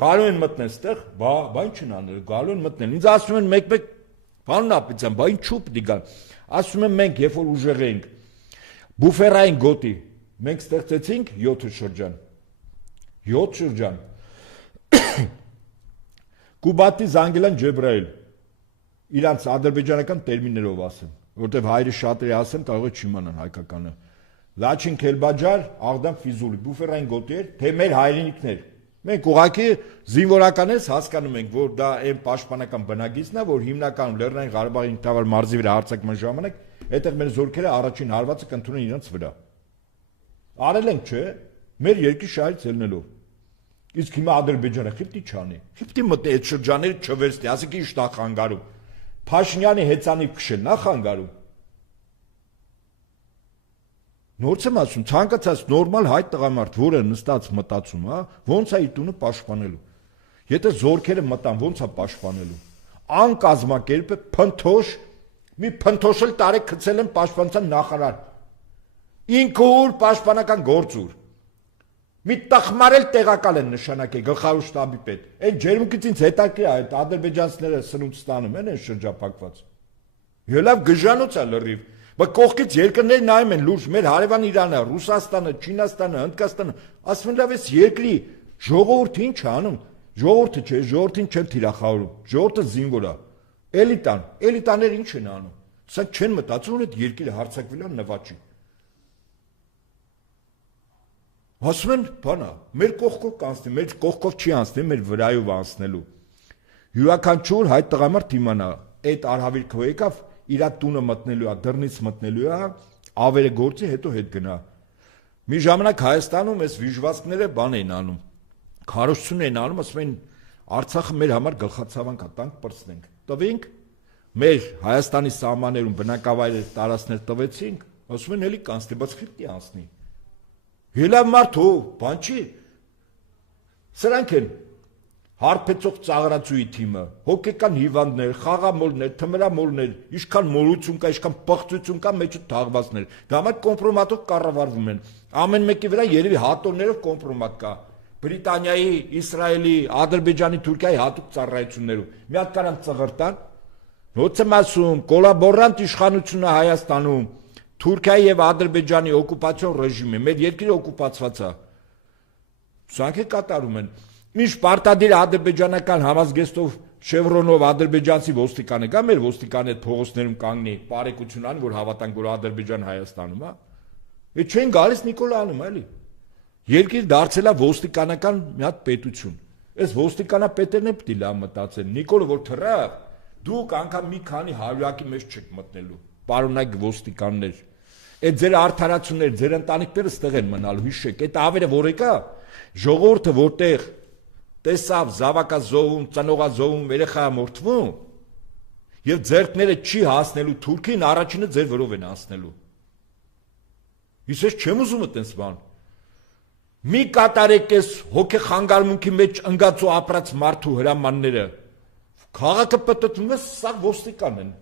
գալու են մտնել այդտեղ, բա ինչ են անել, գալու են մտնել։ Ինձ ասում են մեկ բանն ապիցան, բա ինչու պիտի գան։ Ասում են մենք երբ որ ուժեղ ենք, բուֆերային գոտի, մենք ստեղծեցինք 7 շրջան։ 7 շրջան։ Կուբատի Զանգելան Ջեբրայել իրանց ադրբեջանական տերմիններով ասեմ, որտեվ հայրը շատերը ասեմ կարող է չիմանան հայկականը։ Լաչին Քելբաջար, Աղդամ Ֆիզուլի, բուֆերային գոտի էր, թե մեր հայրենիքներ։ Մենք ուղղակի զինվորականից հասկանում ենք, որ դա այն պաշտպանական բնագիծն է, որ հիմնականում Լեռնային Ղարաբաղի ինքնավար մարզի վրա հարձակման ժամանակ այդտեղ մեր զորքերը առաջին հարվածը կընդունեն իրենց վրա։ Արել ենք, չէ՞, մեր երկրի շահից ելնելով։ Իսկ հիմա Ադրբեջանը խիպտի չանի։ Խիպտի մտնի այդ շրջանները չվերցնի, ասեք ինչ նա խանգարում։ Փաշինյանի հեծանիվ քշել նա խանգարում։ Նորից եմ ասում, ցանկացած նորմալ հայ տղամարդ, որը նստած մտածում, հա, ոնց է իր տունը պաշտպանելու։ Եթե զորքերը մտան, ոնց է պաշտպանելու։ Անկազմակերպ է փնթոշ, մի փնթոշել տարեք գցել են պաշտպանության նախարար։ Ինքը ուր պաշտպանական գործուր։ Մի տխմարել տեղակալ են նշանակել գլխավոր շտաբի պետ։ Այն ջերմուկից ինձ հետաքրքիր է այդ ադրբեջանցիները սնունդ ստանում են շրջափակված։ Ելավ գժանոց է լրիվ։ Բայց կողքից երկրներ նայում են լուրջ մեր հարևան Իրանը, Ռուսաստանը, Չինաստանը, Հնդկաստանը, ասում են լավ էս երկրի ժողովուրդը ինչ է անում։ Ժողովուրդը չէ, ժողովրդին չեն թիրախավորում։ Ժողովուրդը զինվոր է։ Էլիտաները ինչ են անում։ Սա չեն մտածում, որ այդ երկիրը հարձակվել է նվաճի։ Ասում են, բանա, մեր կողքով կանցնի, մեր կողքով չի անցնի, մեր վրայով անցնելու։ Յուրաքանչյուր հայ տղամարդ իմանա, այդ արհավիրքը եկավ, իր տունը մտնելու է, դռնից մտնելու է, ավերը գործի, հետո հետ գնա։ Մի ժամանակ Հայաստանում այս վիժվածքները բան էին անում, քարոզություն էին անում, ասում են Արցախը մեր համար գլխացավանք է, տանք պրծնենք։ Տվինք, մեր Հայաստանի սահմաններում բնակավայրեր տարածքներ տվեցինք, ասում են էլի կանցնի, բայց խիղճի անցնի։ Ելավ մարդու, բան չի։ Սրանք են հարբեցող ծաղրացուի թիմը, հոգեկան հիվանդներ, խաղամոլներ, թմրամոլներ, ինչքան մոլություն կա, ինչքան պղծություն կա, մեջը թաղվածներ։ Դա համար կոմպրոմատով կառավարվում են։ Ամեն մեկի վրա երևի հատորներով կոմպրոմատ կա։ Բրիտանիայի, Իսրայելի, Ադրբեջանի, Թուրքիայի հատուկ ծառայություններում։ Մի հատ կարան ծղրտան։ Ոնց եմ ասում, կոլաբորանտ իշխանությունը Հայաստանում, Թուրքիայի եւ Ադրբեջանի օկուպացիոն ռեժիմը, մեր երկիրը օկուպացված է։ Սրանք կատարում են։ Ինչ պարտադիր ադրբեջանական համազգեստով շևրոնով ադրբեջանցի ոստիկանը կա, մեր ոստիկանը այդ փողոցներում կանգնի, բարեկություն անի, որ հավատանք, որ Ադրբեջան Հայաստանում է։ Այդ չեն գալիս Նիկոլայանում, էլի։ Երկիր դարձել է ոստիկանական մի հատ պետություն։ Այս ոստիկանապետերն է պետք է լավ մտածեն։ Նիկոլը որ թռա, դուք անգամ մի քանի հարյուրակի մեջ չեք մտնելու։ Պարոնայք ոստիկաններ։ Այդ ձեր արդարացումներ, ձեր ընտանիքները ստեղ են մնալու, հիշեք, այդ ավերը որ եկա, ժողովուրդը որտեղ տեսավ զավակազոհում, ծնողազոհում, երեխա մորթվում, եւ ձերքները չի հասնելու Թուրքին, առաջինը ձեր վրով են հասնելու։ Ես չեմ ուզում այդպես բան։ Մի կատարեք էս հոգեխանգարմունքի մեջ ընկած ու ապրած մարդու հրամանները։ Քաղաքը պտտվում է, սա ոստիկան են։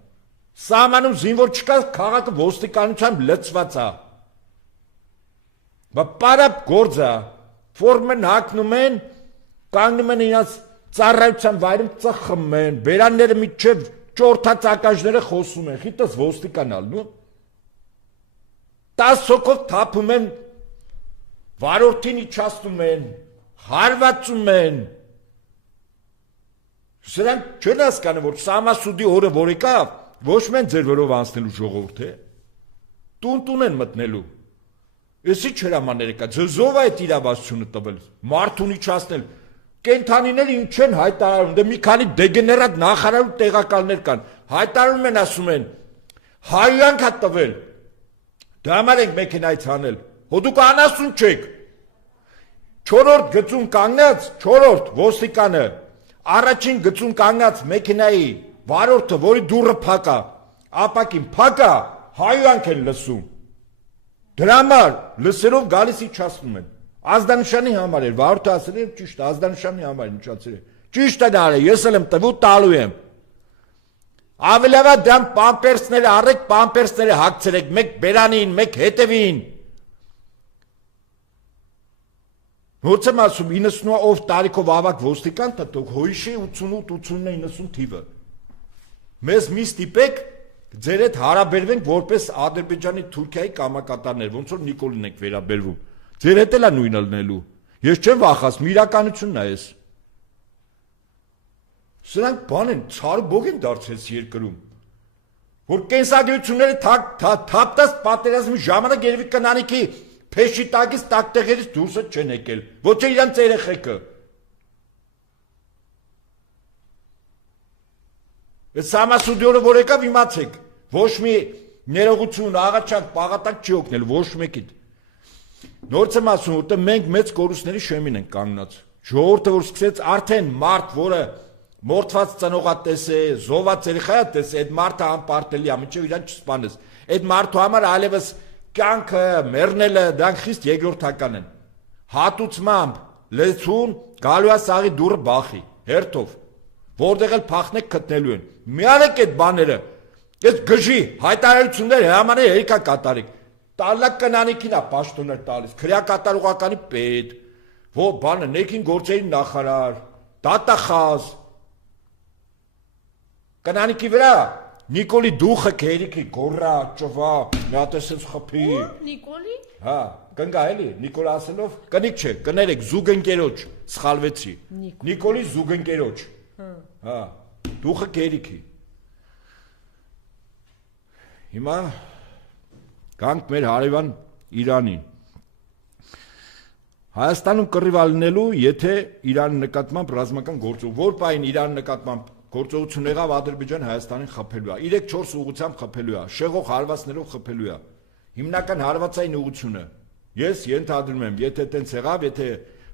Սահմանում զինվոր չկա, քաղաքը ոստիկանությամբ լցված է։ Բա պարապ գործ է, ֆորմեն հագնում են, կանգնում են իրաց ծառայության վայրում ծխում են, բերանները միջև ճորթած ակաժները խոսում են, խիտս ոստիկանալ, նու։ 10 հոգով թափում են, վարորդին իջացնում են, հարվածում են։ Սրանք չեն հասկանում, որ Սամասուդի օրը որ եկավ, ոչ մեն ձեր վրով անցնելու ժողովուրդ է, տուն են մտնելու։ Էսի չհրամաններ կա, ձեզով է այդ իրավասությունը տվել, մարդուն իջացնել, կենթանիները ինչ են հայտարարում, դե մի քանի դեգեներատ նախարար ու տեղակալներ կան, հայտարարում են, ասում են, հայյանք է տվել, դա համար ենք մեքենայից հանել, հո դուք անասուն չեք, 4-րդ գծում կանգնած, 4-րդ ոստիկանը, առաջին գծում կանգնած մեքենայի վարորդը, որի դուռը փակա, ապակին փակա, հայյանք են լսում։ Դրա համար լսելով գալիս իջացնում են։ Ազդանշանի համար էր, վարորդը ասել է ճիշտ, ազդանշանի համար իջացել է։ Ճիշտ է դարը, ես էլ եմ տվու տալու եմ։ Ավելավա դրան պամպերսները առեք, պամպերսները հագցրեք, մեկ բերանին, մեկ հետևին։ Ոնց եմ ասում, 90-ով տարիքով ավակ ոստիկան տտուկ, հոյիշի 88-90 թիվը։ Մեզ մի ստիպեք, ձեր հետ հարաբերվենք որպես Ադրբեջանի Թուրքիայի կամակատարներ, ոնց որ Նիկոլին եք վերաբերվում։ Ձեր հետ էլ է նույնը լինելու։ Ես չեմ վախացնում, իրականությունն է էս։ Սրանք բան են, ցարբոգ են դարձել երկրում։ Որ կենսագրությունները թափտած պատերազմի ժամանակ երևի կնանիքի փեշի տակից տակտեղերից դուրսը չեն եկել, ոչ էլ իրանց երեխեքը։ Այս Սամասուդիորը որ եկավ իմացեք, ոչ մի ներողություն, աղաչակ, պաղատակ չի օգնել, ոչ մեկիդ։ Նորից եմ ասում, որտեղ մենք մեծ կորուստների շեմին ենք կանգնած։ Ժողովուրդը որ սկսեց արդեն մարդ, որը մորթված ծնողատես է, զոհված երեխայատես է, այդ մարդը անպարտելի է, մինչև իրան չսպանես։ Այդ մարդու համար այլևս կյանքը, մեռնելը, դրանք խիստ երկրորդական են։ Հատուցմամբ լեցուն գալու է սաղի դուրը բախի, հերթով, որտեղ էլ փախնեք գտնելու են։ Միանեք այդ բաները, այս գժի հայտարարություններ հրամաններ երիկա կատարեք։ Տալակ կնանիքին է պաշտոններ տալիս, քրեակատարողականի պետ, որ բանը ներքին գործերի նախարար, դատախազ։ Կնանիքի վրա Նիկոլի դուխը քերիքի գորա, ճվա, մի հատ էսես խփի։ Նիկոլի։ Հա, կնգա էլի, Նիկոլ ասելով, կնիկ չէ, կներեք զուգընկերոջ, սխալվեցի։ Նիկոլի զուգընկերոջ։ Հա, դուխը քերիքի։ Հիմա գանք մեր հարևան Իրանին։ Հայաստանում կռիվ լինելու, եթե Իրանի նկատմամբ ռազմական գործողություն, որ պայն Իրանի նկատմամբ գործողություն եղավ Ադրբեջան Հայաստանին խփելու է, 3-4 ուղղությամբ խփելու է, շեղող հարվածներով խփելու է։ Հիմնական հարվածային ուղղությունը։ Ես ենթադրում եմ, եթե տենց եղավ, եթե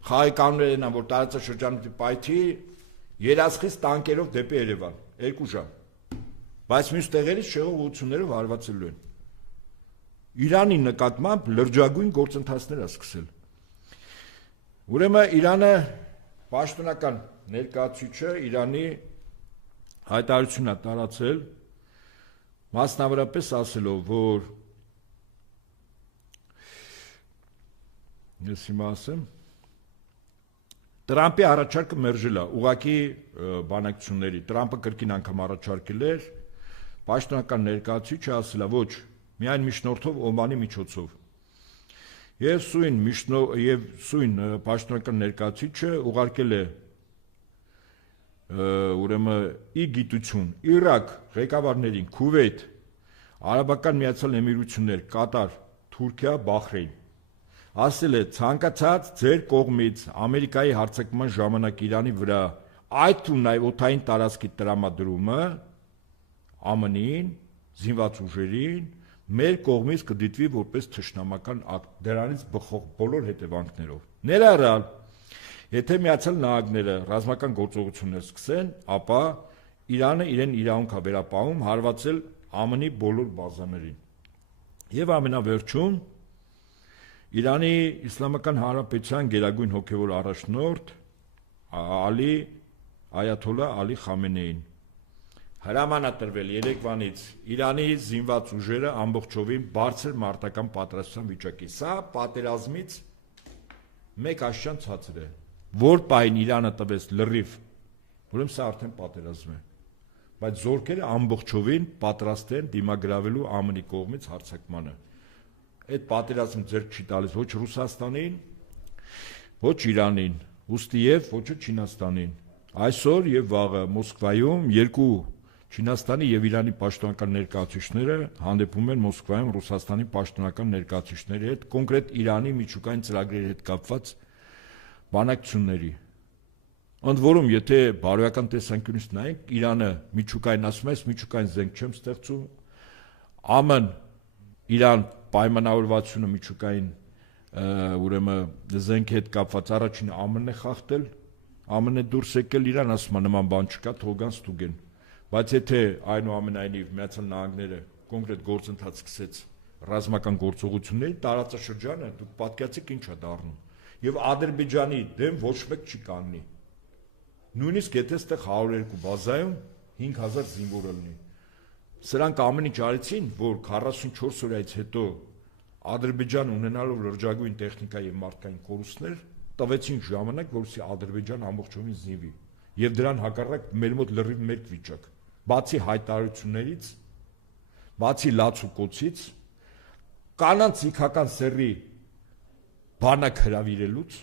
խաղի կանոններ են, որ տարածաշրջանի պայթի երասխից տանկերով դեպի Երևան, 2 ժամ։ Բայց մյուս տեղերից շեղող ուղղություններով հարվածելու են։ Իրանի նկատմամբ լրջագույն գործընթացներ է սկսել։ Ուրեմն Իրանը պաշտոնական ներկայացուցիչը Իրանի հայտարարություն է տարածել, մասնավորապես ասելով, որ ես հիմա ասեմ, Տրամպի առաջարկը մերժել է, ուղղակի բանակցությունների, Տրամպը կրկին անգամ առաջարկել էր, պաշտոնական ներկայացուցիչը ասել է, ոչ, միայն միջնորդով Օմանի միջոցով։ Եվ սույն պաշտոնական ներկայացուցիչը ուղարկել է ուրեմն ի գիտություն Իրաք ղեկավարներին Քուվեյթ, Արաբական Միացյալ Էմիրություններ, Կատար, Թուրքիա, Բախրեյն, ասել է ցանկացած ձեր կողմից Ամերիկայի հարձակման ժամանակ Իրանի վրա այդ ու նաև օդային տարածքի տրամադրումը ԱՄՆ-ին, զինված ուժերին մեր կողմից կդիտվի որպես թշնամական ակտ, դրանից բխող բոլոր հետևանքներով։ Ներառյալ եթե Միացյալ Նահանգները ռազմական գործողություններ սկսեն, ապա Իրանը իրեն իրավունք է վերապահում հարվածել ԱՄՆ-ի բոլոր բազաներին։ Եվ ամենավերջում Իրանի Իսլամական Հանրապետության գերագույն հոգևոր առաջնորդ Այաթոլլահ Ալի Խամենեին հրաման է տրվել երեկվանից Իրանի զինված ուժերը ամբողջովին բարձր մարտական պատրաստության վիճակի։ Սա պատերազմից մեկ աշճան ցածր է, որ պայն Իրանը տվեց լրիվ, ուրեմն սա արդեն պատերազմ է, բայց զորքերը ամբողջովին պատրաստ են դիմագրավելու ԱՄՆ-ի կողմից հարձակմանը։ Այդ պատերազմը ձեռք չի տալիս ոչ Ռուսաստանին, ոչ Իրանին, ուստի եւ ոչ Չինաստանին։ Այսօր եւ վաղը Մոսկվայում երկու Չինաստանի եւ Իրանի պաշտոնական ներկայացուցիչները հանդիպում են Մոսկվայում Ռուսաստանի պաշտոնական ներկայացուցիչների հետ, կոնկրետ Իրանի միջուկային ծրագրերի հետ կապված բանակցությունների։ Ընդ որում, եթե բարոյական տեսանկյունից նայենք, Իրանը միջուկային ասում է, միջուկային զենք չեմ ստեղծում, ԱՄՆ Իրան պայմանավորվածությունը միջուկային ուրեմն զենքի հետ կապված առաջին ԱՄՆ-ն է խախտել, ԱՄՆ-ը դուրս եկել Իրան, ասում է նման բան չկա, թողան ստուգեն։ Բայց եթե այնուամենայնիվ Միացյալ Նահանգները կոնկրետ գործընթաց սկսեց ռազմական գործողությունների, տարածաշրջանը դուք պատկերացեք ինչ է դառնում։ Եվ Ադրբեջանի դեմ ոչ մեկ չի կանգնի։ Նույնիսկ եթե այդտեղ 102 բազայում 5000 զինվոր լինի։ Սրանք ամեն ինչ արեցին, որ 44 օրից հետո Ադրբեջանը ունենալով լրջագույն տեխնիկա եւ մարդկային կորուստներ, տվեցին ժամանակ, որովհետեւ Ադրբեջանը ամբողջովին զինվի։ Եվ դրան հակառակ մեր մոտ լրիվ մեկ վիճակ։ Բացի հայտարարություններից, բացի լացուկոցից, կանանց իքական սերի բանակ հրավիրելուց,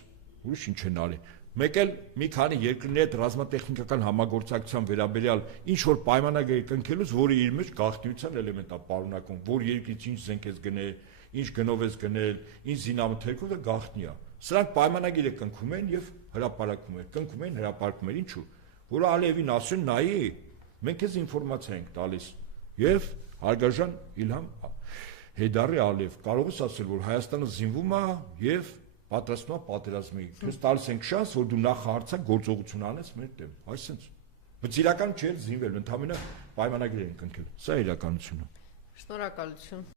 ուրիշ ինչ են արել։ Մեկ էլ մի քանի երկրների հետ ռազմատեխնիկական համագործակցության վերաբերյալ ինչ որ պայմանագրեր կնքելուց, որը իր մեջ գաղտնիության էլեմենտ է պարունակում, որ երկրից ինչ զենք ես գնել, ինչ գնով ես գնել, ինչ զինամթերքով է գաղտնի է։ Սրանք պայմանագիրը կնքում են եւ հրապարակվում են, կնքում են, հրապարակում են, ինչու՞։ Որը Ալիևին ասեն, նայի, մենք քեզ ինֆորմացիա ենք տալիս։ Եվ հարգարժան Իլհամ Հեյդարի Ալիև կարող ես ասել, որ Հայաստանը զինվում է եւ պատրաստվում է պատերազմի։ Քեզ տալիս ենք շանս, որ դու նախահարցակ գործողություն անես մեր դեմ։ Այսինքն, բայց իրական չէ զինվել, ընդհանրապես պայմանագրեր են կնքել։ Սա իրականությունը։ Շնորհակալություն։